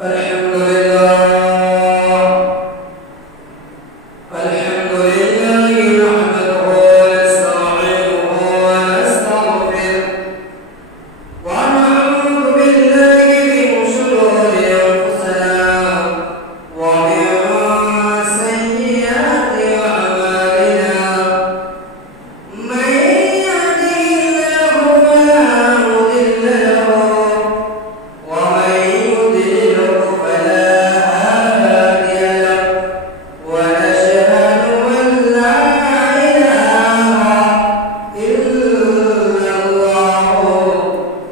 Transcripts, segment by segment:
الحمد لله الحمد لله نحمده ونستعينه ونستغفره ونعوذ بالله من شرور أنفسنا ومن سيئات أعمالنا من يهده الله فلا مضل له ومن يضلل فلا هادي له ونشهد أن لا إله إلا الله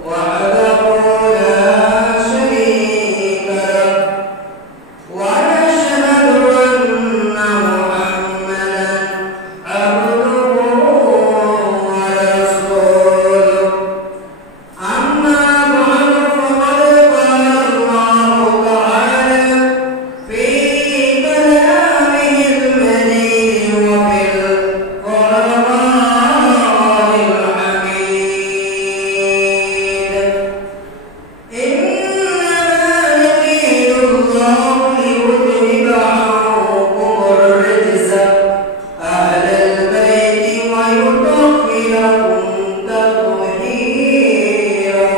وحده لا شريك له ونشهد أن محمدا عبده ورسوله أما بعد فقد قال الله تعالى في كلامه المجيد وفي القرآن الحميد إنما يريد الله ليذهب عنكم الرجس أهل البيت ويطهركم تطهيرا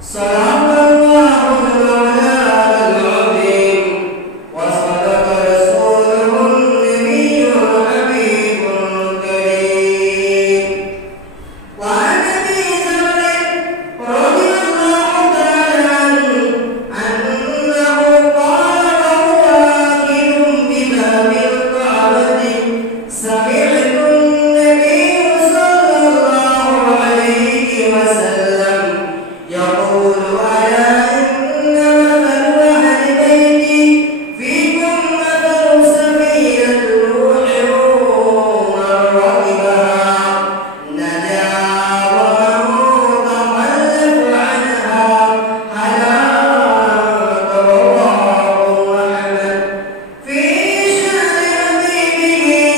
صدق الله المولانا العظيم وصدق رسوله النبي الحبيب الكريم وعن أبي ذر رضي الله تعالى عنه أنه قال وهو آكل بباب الكعبة سمعت النبي صلى الله عليه وسلم يقول ألا إن مثل أهل بيتي فيكم مثل سفينة نوح من ركبها نجا ومن تخلف عنها هلاك رواه أحمد في شأن حبيبه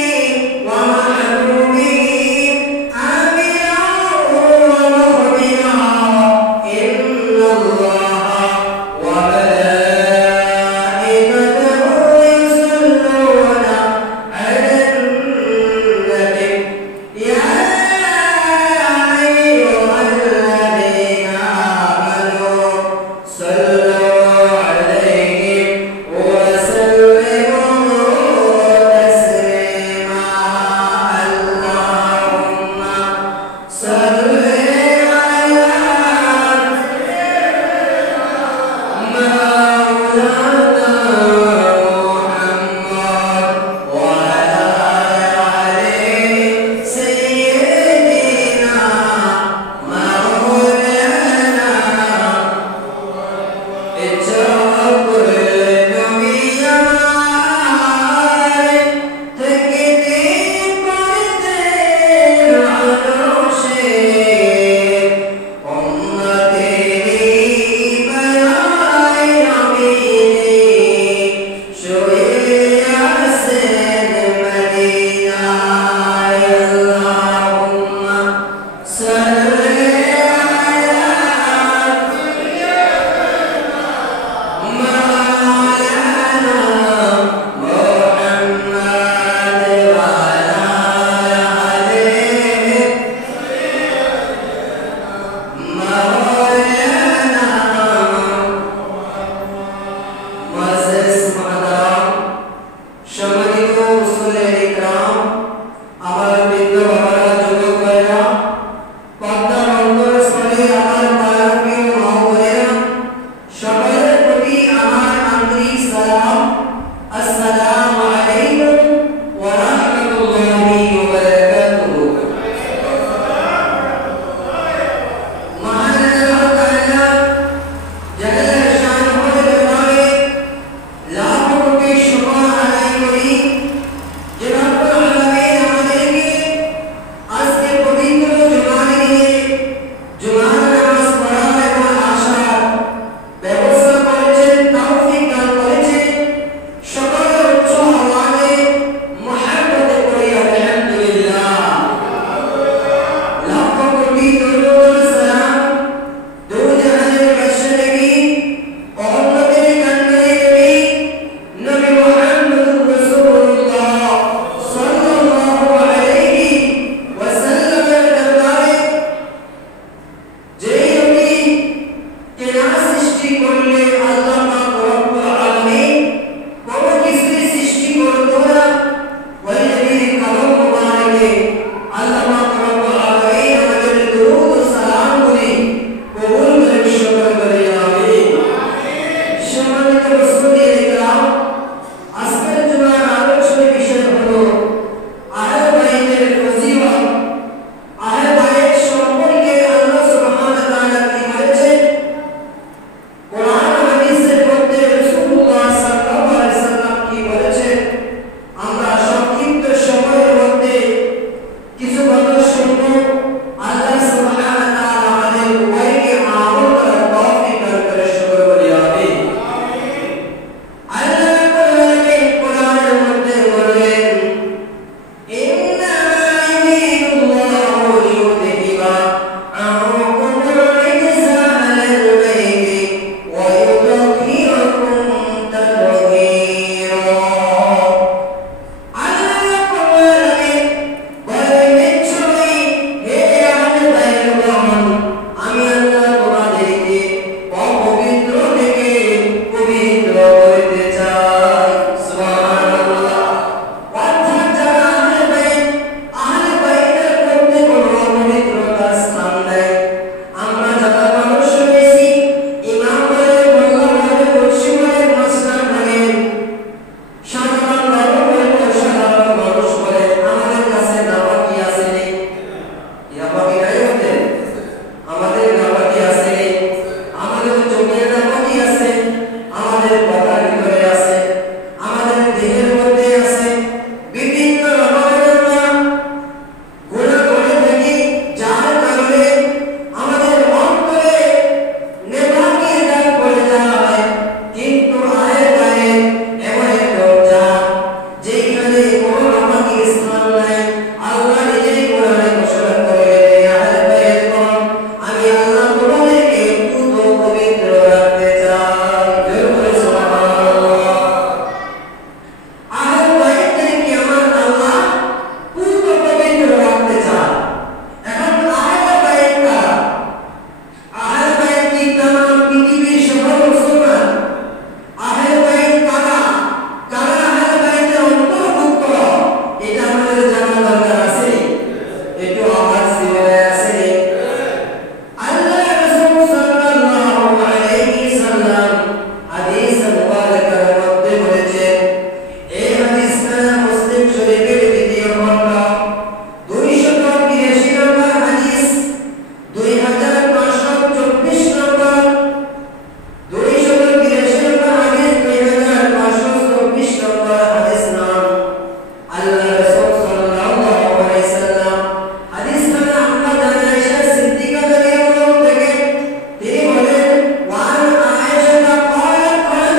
ومحبوبه عاملا ومهملا إن الله وملائكته يصلون على النبي يا أيها الذين آمنوا صلوا عليه وسلموا تسليما اللهم صل على مولانا محمد وعلى آل سيدنا مولانا اتقوا الدنيا تكتب قدر عروشي أمتي بلاي عبيدي شوي عسل المدينة اللهم صل على হাদিস মুবারাকার মধ্যে বলেছেন এই হাদিসটা মুসলিম শরীফের দ্বিতীয় খণ্ড 283 নম্বর হাদিস 2524 নম্বর 283 নম্বর হাদিস 2524 নম্বর হাদিস নাম আল্লাহ রাসূল সাল্লাল্লাহু আলাইহি সাল্লাম হাদিস মানে আম্মা জানা আয়েশা সিদ্দিকা রাদিয়াল্লাহু থেকে তিনি বলেন ওয়ান আয়েশা قالت قال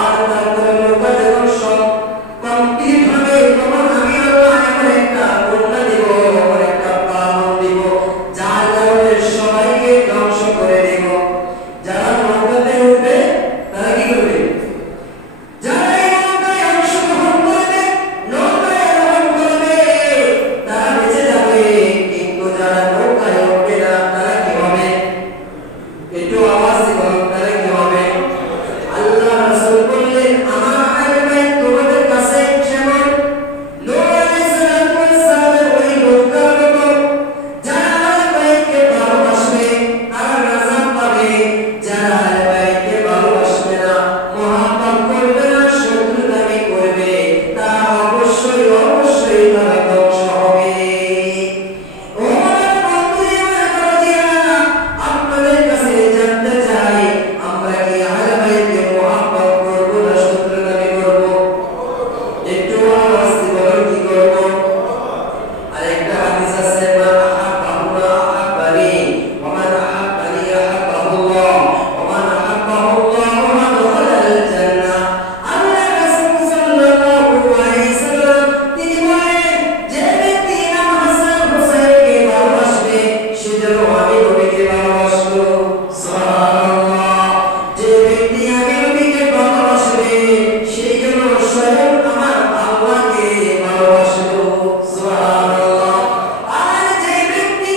আর তারপরে লোকটা যখন সব কমপ্লিট হবে তখন আমি আল্লাহ এমন একটা বন্যা দিব, এমন একটা প্লাবন দিব যার কারণে সবাইকে ধ্বংস করে দেব। যারা নৌকাতে উঠবে তারা কি করবে? যারা এই নৌকায় অংশগ্রহণ করবে, নৌকায় আরোহণ করবে, তারা বেঁচে যাবে। কিন্তু যারা নৌকায় উঠবে না তারা কি হবে? একটু আওয়াজ দিব, তারা কি হবে? আল্লাহ রাসূল বললেন, আমার আহলে বাইত তোমাদের কাছে যেমন নূহ আলাইহিস সালামের ওই নৌকার মতো। যারা আহলে বাইতকে ভালোবাসবে তারা নাজাত পাবে, যারা আহলে বাইতকে ভালোবাসবে না, মুহাব্বত করবে না, শত্রুতামি করবে, তারা অবশ্যই অবশ্যই তারা ধ্বংস হবে। ও আমার বন্ধুরা, আমার বাবাজিরা, আপনাদের কাছে জানতে চাই, আমরা কি আহলে বাইতকে মুহাব্বত করব না শত্রুতামি করব? একটু আওয়াজ দিয়ে বলুন, কি করব? আরেকটা হাদিস আছে, মান আহাব্বাহুনা আহাব্বানি ওয়া মান আহাব্বানি আহাব্বাহুল্লাহ ওয়া মান আহাব্বাহুল্লাহু আদখালাল জান্নাহ। আল্লাহ রাসূল সাল্লাল্লাহু আলাইহি সাল্লাম তিনি বলেন, যে ব্যক্তি ইমাম হাসান হুসাইনকে ভালোবাসবে সে যেন আমি নবীকে ভালোবাসলো। সুবহানাল্লাহ। যে ব্যক্তি আমি নবীকে ভালোবাসবে সে যেন স্বয়ং আমার আল্লাহকে ভালোবাসলো। সুবহানাল্লাহ। আর যে ব্যক্তি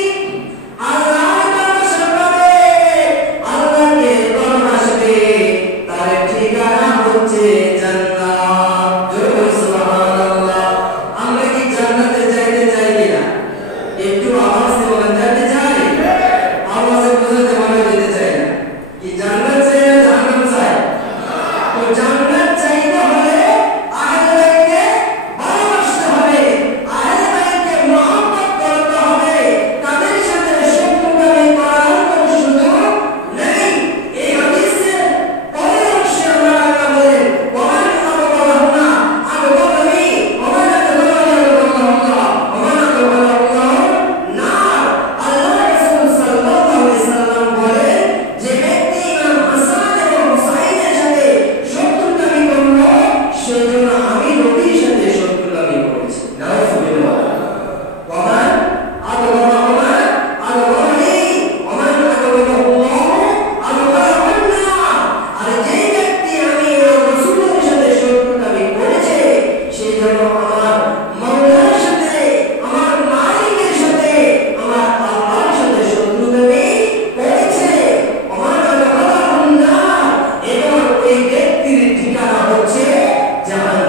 আল্লাহর ভালোবাসা পাবে, আল্লাহকে ভালোবাসবে, তার ঠিকানা হচ্ছে জান্নাত। জোরে সুবহানাল্লাহ। আমরা কি জান্নাতে যাইতে চাই কিনা? একটু আওয়াজ দিয়ে বলেন, যেতে চাই? আওয়াজে বোঝাতে পারলে যেতে চাই না। কি জান্নাত চাই না জাহান্নাম চাই? তো জান্নাত চাইতে হলে আহলে বাইতকে ভালোবাসতে হবে, আহলে বাইতকে মুহাব্বত করতে হবে, তাদের সাথে শত্রুতামি করার কোনো সুযোগ নেই। এই হাদিসের পরের অংশে আল্লাহ তাআলা বলেন, ওমান আদখালাহুনা আদখালানি ওমান আদখালানি আদখালাহুল্লাহ ওমান আদখালাহুল্লাহ নার। আল্লাহ রাসূল সাল্লাল্লাহু আলাইহি সাল্লাম বলেন, যে ব্যক্তি ইমাম হাসান এবং হুসাইনের সাথে শত্রুতামি করলো সে যেন আমি নবীর সাথে শত্রুতামি করেছে। নাউযুবিল্লাহ। ওমান আদখালাহুনা আদখালানি ওমান আদখালাহুল্লাহ আদখালাহুন নার। আর যে ব্যক্তি আমি রাসূলের সাথে শত্রুতামি করেছে সে যেন আমার মাওলার সাথে, আমার মালিকের সাথে, আমার আল্লাহর সাথে শত্রুতামি করেছে। ওমান আদখালাহুন নার। এবং ওই ব্যক্তির ঠিকানা হচ্ছে জাহান্নাম।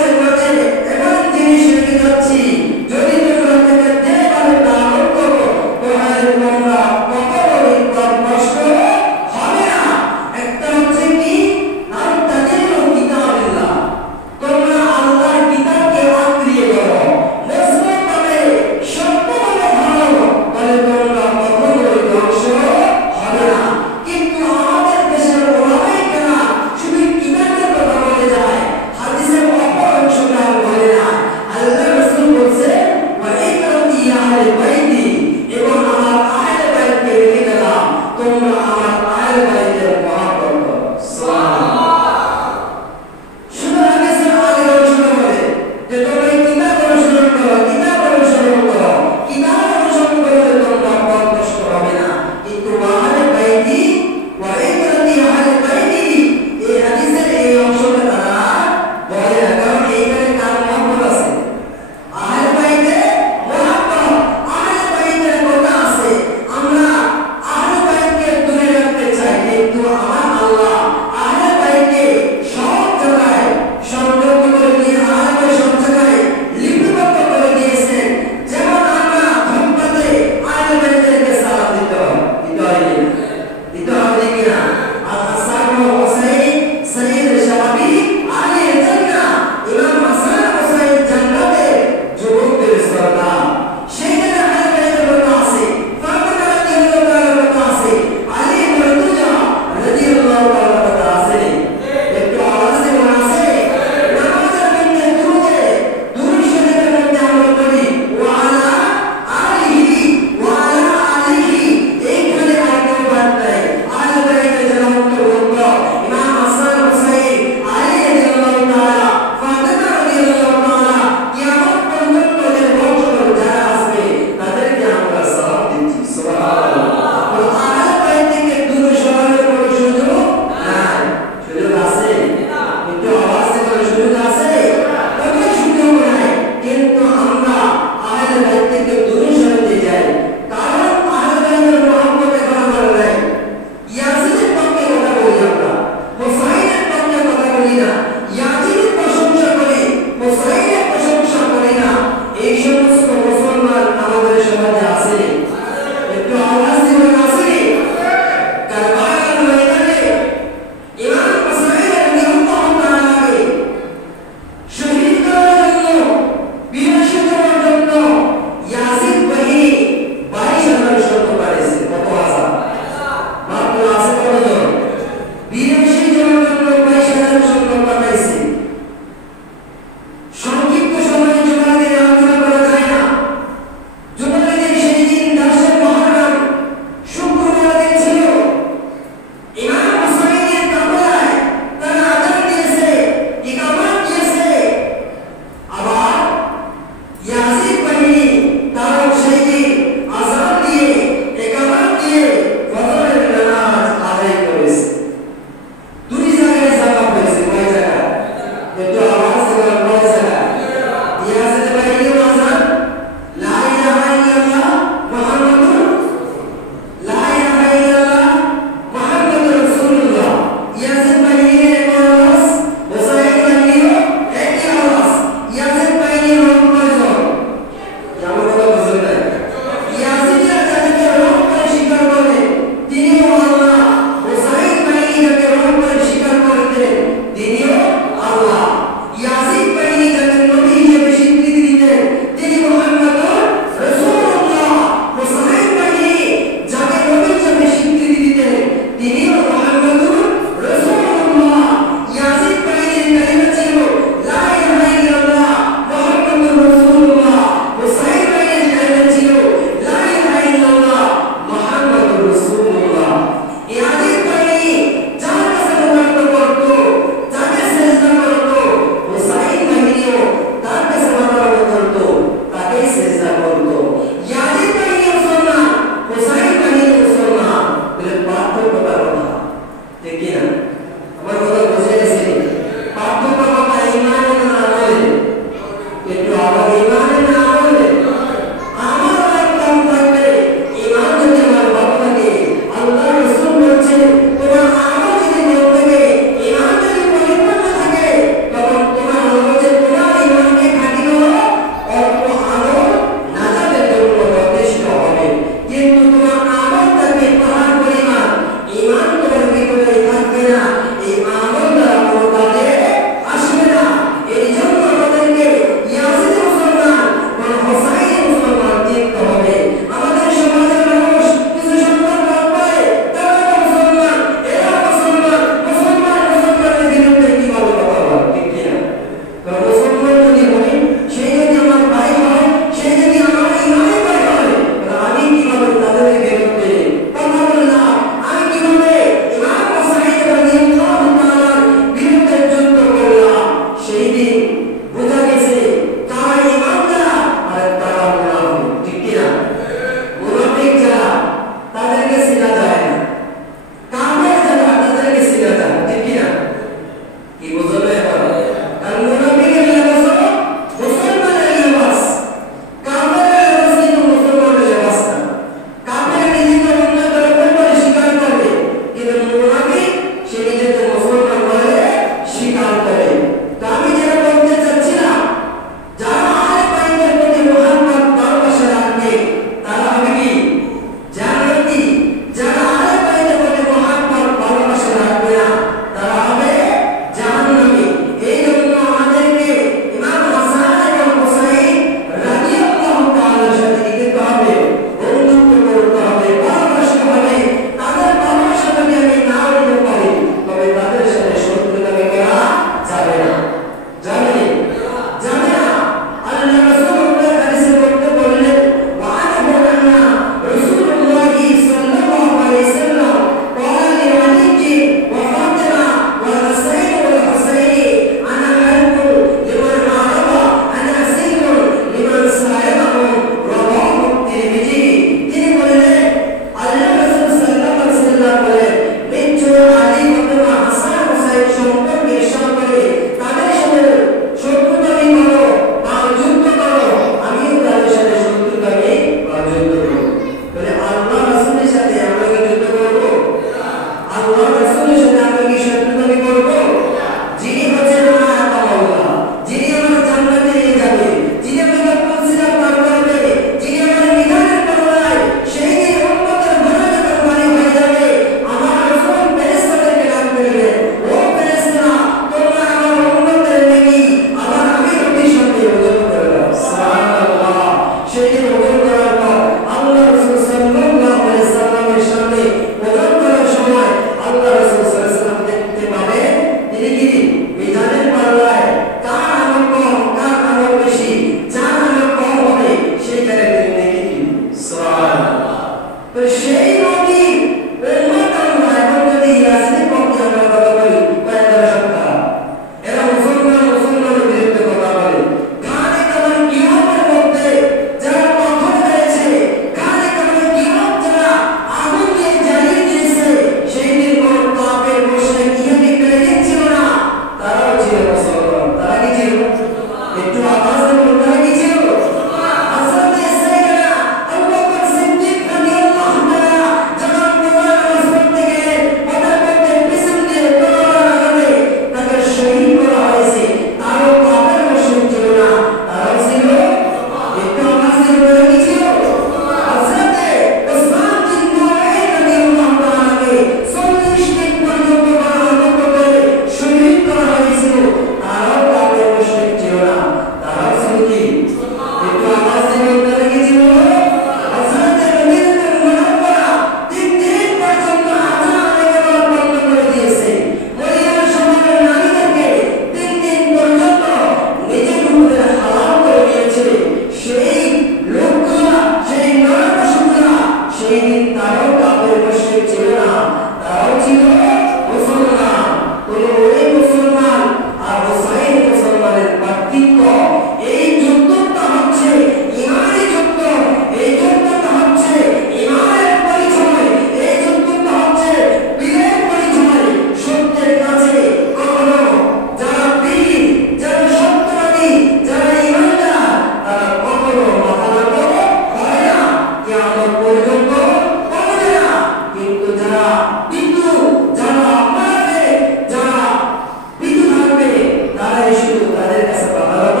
তারাই শুধু তাদের কাছে বাধারত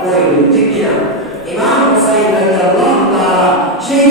করবে, ঠিক কিনা? ইমাম হুসাইন রাদিয়াল্লাহু তাআলা সেই